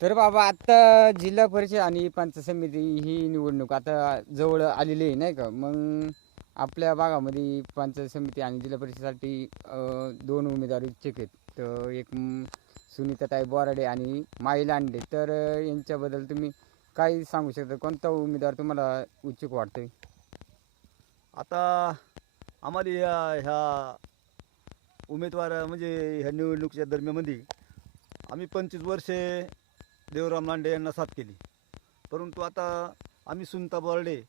तर बाबा आता जिल्हा परिषद आणि पंचायत समिती ही निवडणूक आता जवळ आलेली आहे नाही का. मग आपल्या भागामध्ये पंचायत समिती आणि जिल्हा परिषदेसाठी दोन उमेदवार इच्छुक आहेत. तर एक सुनीताताई बोराडे आणि माई लांडे. तर यांच्याबद्दल तुम्ही काय सांगू शकता, कोणता उमेदवार तुम्हाला उत्सुक वाटतोय? आता आम्हाला ह्या उमेदवार म्हणजे ह्या निवडणुकीच्या दरम्यानमध्ये आम्ही 25 वर्षे देवराम लांडे यांना साथ केली. परंतु आता आम्ही सुनीता बोराडे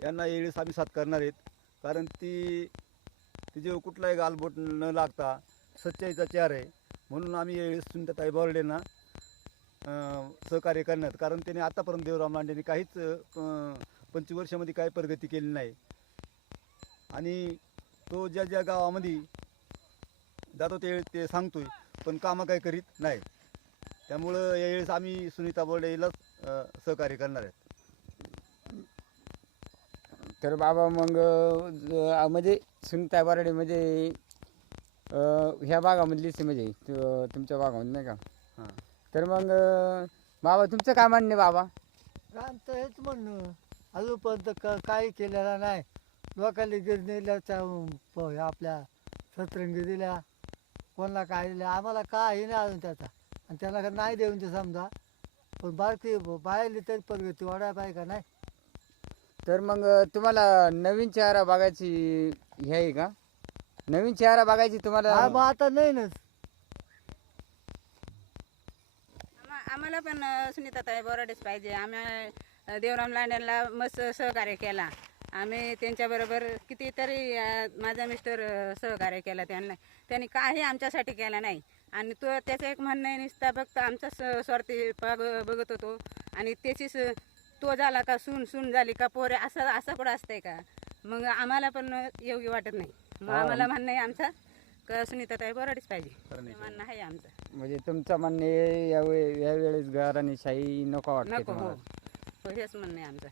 यांना यावेळेस आम्ही साथ करणार आहेत. कारण तिचे कुठलाही गालबोट न लागता सच्चाईचा चेहरा आहे. म्हणून आम्ही यावेळेस सुनीताताई बोराडेंना सहकार्य करण्यात, कारण त्याने आतापर्यंत देवराम लांडेंनी काहीच 25 वर्षामध्ये काही प्रगती केली नाही. आणि तो ज्या ज्या गावामध्ये जातो त्यावेळेस ते सांगतोय, पण कामं काही करीत नाही. त्यामुळं यावेळेस आम्ही सुनीता बोराडेलाच सहकार्य करणार आहेत. तर बाबा मग म्हणजे सुनीता बोराडे म्हणजे ह्या भागामधलीच आहे, म्हणजे तुमच्या भागामध्ये नाही का. हां, तर मग बाबा तुमचं काय म्हणणं आहे बाबा? आमचं हेच म्हणणं, अजूनपर्यंत काही केलेलं नाही. लोकांनी गिरणीला आपल्या सतरंगी दिल्या, कोणाला काय दिल्या, आम्हाला काही नाही अजून त्याचा. आणि त्याला नाही देऊन ते समजा, पण बारकी बाहेरली तरी प्रगती वाढायला पाहिजे का नाही. तर मग तुम्हाला नवीन चेहरा बघायची हे आहे का? नवीन चेहरा बघायची तुम्हाला? हा, मग आता नाही ना. आम्हाला पण सुनीताताई बोराडेच पाहिजे. आम्ही देवराम लांडेंना मस्त सहकार्य केला. आम्ही त्यांच्याबरोबर कितीतरी माझा मिस्टर सहकार्य केला त्यांनी काही आमच्यासाठी केलं नाही. आणि तो त्याचं एक म्हणणं आहे, नुसता फक्त आमचा स्वार्थी बघत होतो. आणि त्याचीच तो झाला का सून झाली का पोरे, असं कुठं असतंय का. मग आम्हाला पण योग्य वाटत नाही. मग आम्हाला म्हणणं आहे आमचा का सुनीताताई बोराडेच पाहिजे, म्हणणं आहे आमचं. म्हणजे तुमचं म्हणणे यावेळेस घराणेशाही नको वाटते नको, हो तुम्हाला? हेच म्हणणं आहे आमचं.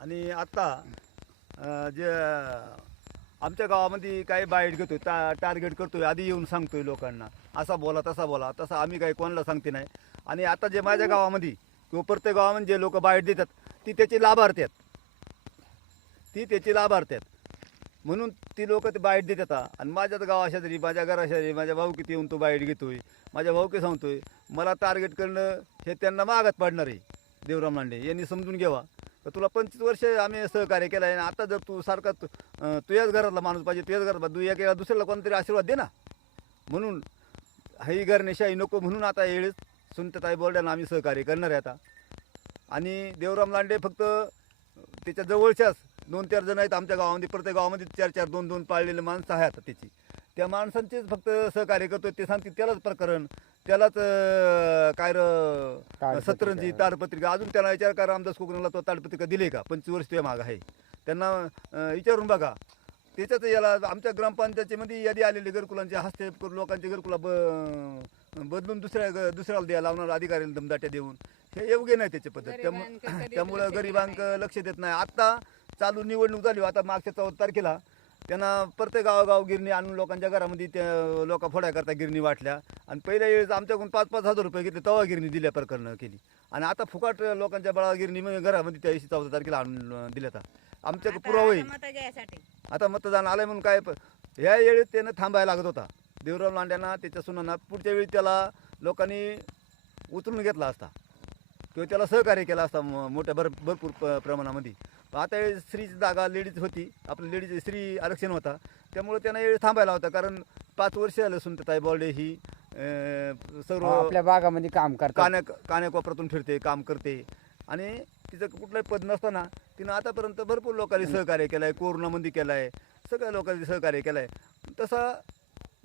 आणि आता जे आमच्या गावामध्ये काही बाईट घेतोय, टार्गेट करतोय, आधी येऊन सांगतोय लोकांना असा बोला तसा बोला, तसं आम्ही काही कोणाला सांगते नाही. आणि आता जे माझ्या गावामध्ये किंवा प्रत्येक गावामध्ये जे लोक बाईट देतात ती त्याची लाभार्थी आहेत. म्हणून ती लोक ते बाईट देतात. आणि माझ्याच गावाशेजारी, माझ्या घराशेजारी माझ्या भाऊकीत येऊन तो बाईट घेतोय, माझ्या भाऊकी सांगतोय. मला टार्गेट करणं हे त्यांना मागात पडणार आहे. देवराम लांडे यांनी समजून घ्यावा, तर तुला 25 वर्ष आम्ही सहकार्य केलं आहे. आणि आता जर तू सारखा तुझ्याच घरातला माणूस पाहिजे, तुझ्याच घरात तू एका दुसऱ्याला कोणतरी आशीर्वाद दे ना. म्हणून ही घराणेशाही नको, म्हणून आता येळेस सुनीताताई बोराडेंना आम्ही सहकार्य करणार आहे आता. आणि देवराम लांडे फक्त त्याच्या जवळच्याच 2-4 जण आहेत आमच्या गावामध्ये. प्रत्येक गावामध्ये 4-4, 2-2 पाळलेले माणसं आहेत आता त्याची. त्या माणसांचेच फक्त सहकार्य करतोय. ते सांगतील त्यालाच प्रकरण, त्यालाच सतरंजी ताडपत्रिका. अजून त्याला विचार का रामदास कोकणाला तो ताडपत्रिका दिली का? 25 वर्ष ते माग आहे. त्यांना विचारून बघा. त्याच्याच याला आमच्या ग्रामपंचायतीमध्ये यादी आलेली घरकुलांचे हस्तक्षेप करून लोकांचे घरकुला बदलून दुसऱ्याला द्यायला लावणार, अधिकाऱ्याला दमदाट्या देऊन. हे योग्य नाही त्याची पद्धत. त्यामुळं गरिबांक लक्ष देत नाही. आत्ता चालू निवडणूक झाली, आता मागच्या 14 तारखेला त्यांना प्रत्येक गावोगाव गिरणी आणून लोकांच्या घरामध्ये त्या लोक फोडायकरता गिरणी वाटल्या. आणि पहिल्या वेळेस आमच्याकडून 5-5 हजार रुपये घेतले, तेव्हा गिरणी दिल्या प्रकरण केली. आणि आता फुकाट लोकांच्या बळा गिरणी घरामध्ये त्या 14 तारखेला आणून दिल्या. आमच्याकडे पुरावा येईल. आता मतदान आलंय म्हणून काय ह्या वेळेस त्यानं थांबायला लागत होता. देवराम लांड्यांना त्याच्या सुनांना पुढच्या वेळी त्याला लोकांनी उचलून घेतला असता किंवा त्याला सहकार्य केलं असता मोठ्या भरपूर प्रमाणामध्ये. आता स्त्रीची जागा लेडीज होती, आपल्या लेडीज स्त्री आरक्षण होता, त्यामुळे त्यांना वेळ थांबायला होता. कारण 5 वर्ष झालं सुनीताताई बोराडे ही सर्व आपल्या भागामध्ये काम करतात, कान्याकोपऱ्यातून फिरते, काम करते. आणि तिचं कुठलंही पद नसताना तिनं आतापर्यंत भरपूर लोकांनी सहकार्य केलं आहे. कोरोनामध्ये केलं आहे, सगळ्या लोकांनी सहकार्य केलं आहे. तसा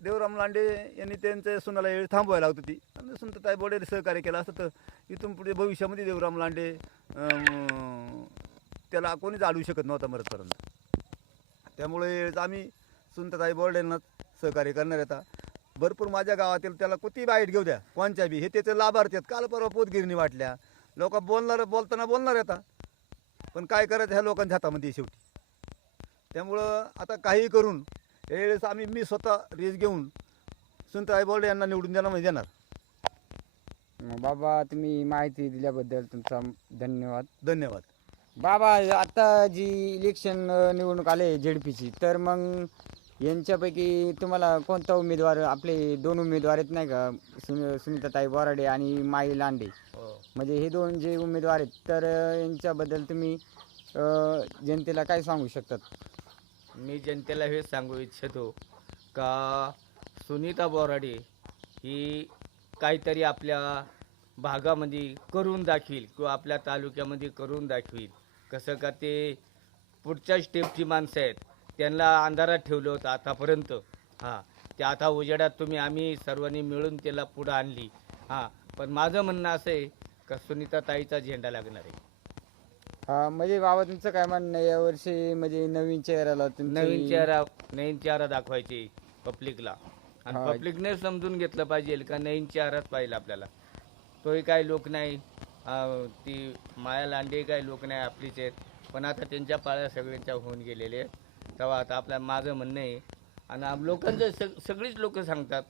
देवराम लांडे यांनी त्यांच्या सुनाला वेळ थांबवायला लागत होती. आणि सुनीताताई बोराडे सहकार्य केलं असतं तर इथून पुढे भविष्यामध्ये देवराम लांडे त्याला कोणीच अडवू शकत नव्हता मरतपर्यंत. त्यामुळे आम्ही सुनीताताई बोराडेंनाच सहकार्य करणार आता. भरपूर माझ्या गावातील त्याला किती बाईट घेऊ द्या, कोणच्या बी, हे त्याचे लाभार्थी आहेत. काल परवा पोतगिरणी वाटल्या, लोक बोलताना बोलणार आता, पण काय करायचं ह्या लोकांच्या हातामध्ये शेवटी. त्यामुळं आता काही करून यावेळेस मी स्वतः रेस घेऊन सुनीताताई बोराडे यांना निवडून देणार म्हणजे देणार. मग बाबा तुम्ही माहिती दिल्याबद्दल तुमचा धन्यवाद. धन्यवाद. बाबा आता जी इलेक्शन निवडणूक आले झेडपीची, तर मग यांच्यापैकी तुम्हाला कोणता उमेदवार, आपले 2 उमेदवार आहेत नाही का, सुनीताताई बोराडे आणि माई लांडे, म्हणजे हे 2 जे उमेदवार आहेत, तर यांच्याबद्दल तुम्ही जनतेला काय सांगू शकतात? मी जनतेला हे सांगू इच्छितो का सुनीता बोराडे ही काहीतरी आपल्या भागामध्ये करून दाखवील किंवा आपल्या तालुक्यामध्ये करून दाखवील. कसं का ते पुढच्या स्टेपची माणसं आहेत, त्यांना अंधारात ठेवलं होतं आतापर्यंत. हां, ते आता उजेडात आम्ही सर्वांनी मिळून त्याला पुढं आणली. हां, पण माझं म्हणणं असं आहे का सुनीताताईचा झेंडा लागणार आहे. म्हणजे बाबा तुमचं काय म्हणणं आहे, यावर्षी म्हणजे नवीन चेहऱ्याला नवीन चेहरा दाखवायचे पब्लिकला, आणि हा. पब्लिकने समजून घेतलं पाहिजे का नवीन चेहराच पाहिजे आपल्याला. तोही काही लोक नाही, ती माया लांडे काही लोक नाही, आपलीच आहेत. पण आता त्यांच्या पाळ्या सगळ्यांच्या होऊन गेलेले आहेत. तेव्हा आता माझं म्हणणं आहे, आणि लोकांचं सगळीच लोक सांगतात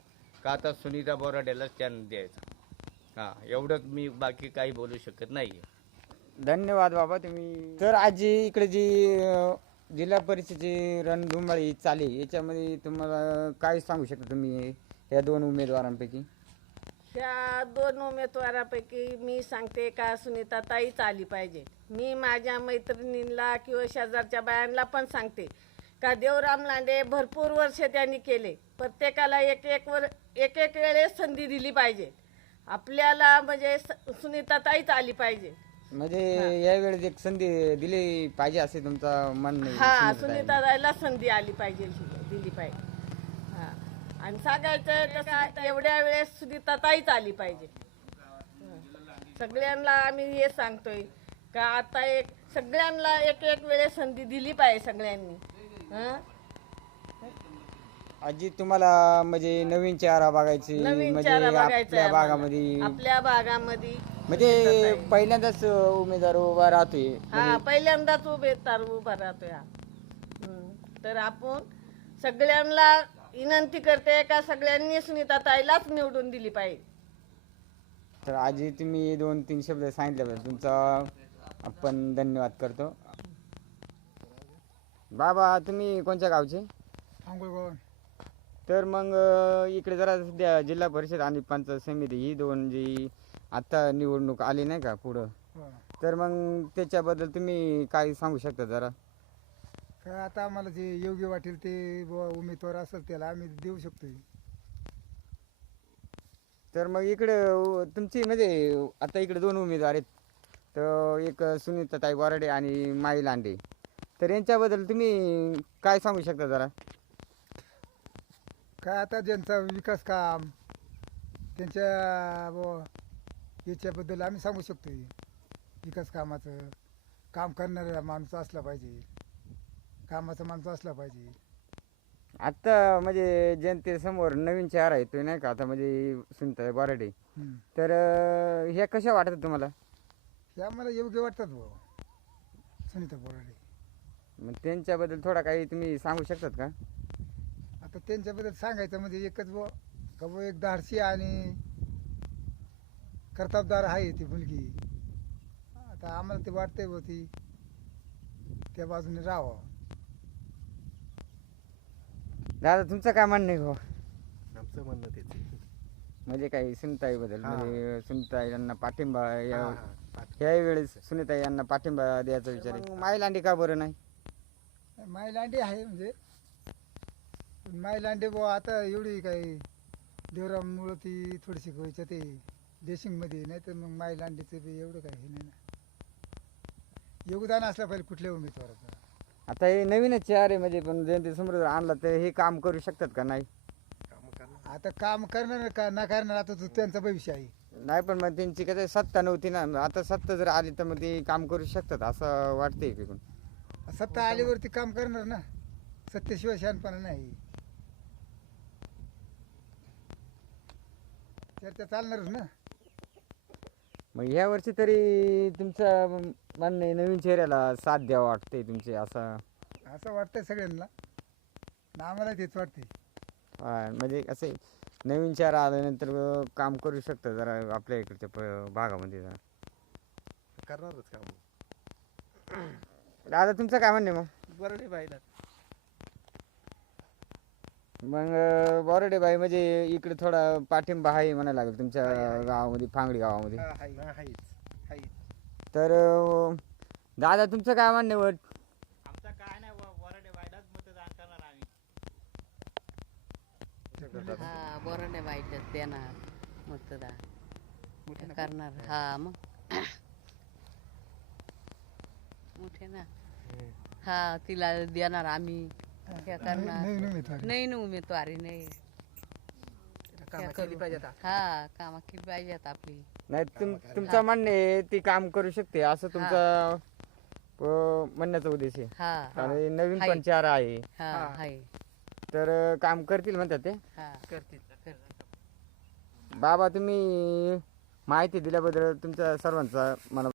का आता सुनीता बोराडेलाच चान्स द्यायचा. हां, एवढंच मी बाकी काही बोलू शकत नाही. धन्यवाद बाबा तुम्ही. तर आजी इकडे जी जिल्हा परिषदेची रणधुमाळी चाले, याच्यामध्ये तुम्हाला काय सांगू शकता तुम्ही या 2 उमेदवारांपैकी? ह्या 2 उमेदवारापैकी मी सांगते का सुनीताताईच आली पाहिजे. मी माझ्या मैत्रिणींना किंवा शेजारच्या बायांना पण सांगते का देवराम लांडे भरपूर वर्ष त्यांनी केले. प्रत्येकाला एक एक वेळेस संधी दिली पाहिजे. आपल्याला म्हणजे सुनीताताईच आली पाहिजे. म्हणजे यावेळेस एक संधी दिली पाहिजे असे तुमचं म्हणणं आहे? हा, सुनीताताईंना. सुनीताताईला संधी आली पाहिजे, दिली पाहिजे. हा, आणि सांगायचं तर का एवढ्या वेळेस सुनीताताईच आली पाहिजे. सगळ्यांना आम्ही हे सांगतोय का आता सगळ्यांना एक वेळेस संधी दिली पाहिजे सगळ्यांनी. हं? आजी तुम्हाला म्हणजे नवीन चेहरा बघायची, नवीन म्हणजे चेहरा बघायचा आपल्या आहे आम्हाला. भागामध्ये, आपल्या भागामध्ये म्हणजे पहिल्यांदाच उमेदवार उभा राहतोय. हा, पहिल्यांदाच उभा राहतोय हा. तर आपण सगळ्यांना विनंती करते का सगळ्यांनी सुनीताताईलाच निवडून दिली पाहिजे. तर आजी तुम्ही 2-3 शब्द सांगितल्याबद्दल तुमचा आपण धन्यवाद करतो. बाबा तुम्ही कोणत्या गावचे? आंघोळगाव. तर मग इकडे जरा सध्या जिल्हा परिषद आणि पंचायत समिती ही 2 जी आता निवडणूक आली नाही का पुढं, तर मग त्याच्याबद्दल तुम्ही काय सांगू शकता जरा? काय आता आम्हाला जे योग्य वाटेल ते उमेदवार असेल त्याला आम्ही देऊ शकतो. तर मग इकडे तुमची म्हणजे आता इकडे 2 उमेदवार आहेत, तर एक सुनीताताई बोराडे आणि माई लांडे, तर यांच्याबद्दल तुम्ही काय सांगू शकता जरा? काय आता ज्यांचा विकास काम त्यांच्या याच्याबद्दल आम्ही सांगू शकतो. विकास कामाचं काम करणारा माणूस असला पाहिजे, कामाचा माणूस असला पाहिजे. आता म्हणजे जनतेसमोर नवीन चेहरा येतोय नाही का आता, म्हणजे सुनीताताई बोराडे, तर ह्या कशा वाटतात तुम्हाला? हे आम्हाला योग्य वाटतात भाऊ सुनीता बोराडे. मग त्यांच्याबद्दल थोडा काही तुम्ही सांगू शकतात का? आता त्यांच्याबद्दल सांगायचं म्हणजे एकच एक धाडसी आणि कर्तबदार आहे ती मुलगी. आता आम्हाला ते वाटतंय ती त्या बाजूने राहावं. दादा तुमचं काय म्हणणं आहे भाऊ? आमचं म्हणणं तेच आहे. म्हणजे काही सुनीताईबद्दल, हा. म्हणजे सुनीताई यांना पाठिंबा हा, ह्या वेळेस सुनीताई यांना पाठिंबा द्यायचा विचार आहे. माई लांडे का बरं नाही? माई लांडे आहे म्हणजे माई लांडे बुवा आता एवढी काही देवराममुळं ती थोडीशी व्हायच्या ते देशिंगमध्ये, नाही तर मग माई लांडेचं बी एवढं काही हे नाही ना. योगदान असलं पाहिजे कुठल्या उमेदवाराचं. आता हे नवीनच चेहरे म्हणजे, पण जनतेसमोर जर आणला तर हे काम करू शकतात का? नाही. आता काम करणार का ना करणार आता तो त्यांचं भविष्य आहे. नाही पण मग त्यांची कसं सत्ता नव्हती ना, आता सत्ता जर आली तर मग ते काम करू शकतात असं वाटतंय की. सत्ता आल्यावरती काम करणार ना, सत्तेशिवाय शहाणपणा नाही. चर्चा चालणारच ना. मग ह्या वर्षी तरी तुमचं म्हणणं आहे नवीन चेहऱ्याला साथ द्यावं वाटतंय तुमचे, असं वाटतंय सगळ्यांना ना, आम्हाला तेच वाटते. म्हणजे असं नवीन चेहरा आल्यानंतर काम करू शकतं जरा आपल्या इकडच्या भागामध्ये जरा. करणारच काम. दादा तुमचं काय म्हणणे मग? बरोबर पाहिलं. मग बोराडे बाई म्हणजे इकडे थोडा पाठिंबा आहे म्हणायला लागेल तुमच्या गावामध्ये, फांगडी गावामध्ये. तर दादा तुमचं काय म्हणणे वट? आमचा काय नाही बोराडे बायलाच मतदान करणार आम्ही. हा बोराडे बाईलाच देणार मतदान करणार. हा मग मोठे ना. हा तिला देणार आम्ही. क्या करणार नाही ना उमेदवारी नाही. हा कामा केली पाहिजेत आपली. नाही तुमचं म्हणणे ती काम करू शकते असं तुमचा म्हणण्याचा उद्देश आहे. हा आणि नवीन आहे. पण चेहरा आहे हा आहे. तर काम करतील म्हणतात ते. हा करतील. बाबा तुम्ही माहिती दिल्याबद्दल तुमच्या सर्वांचा मला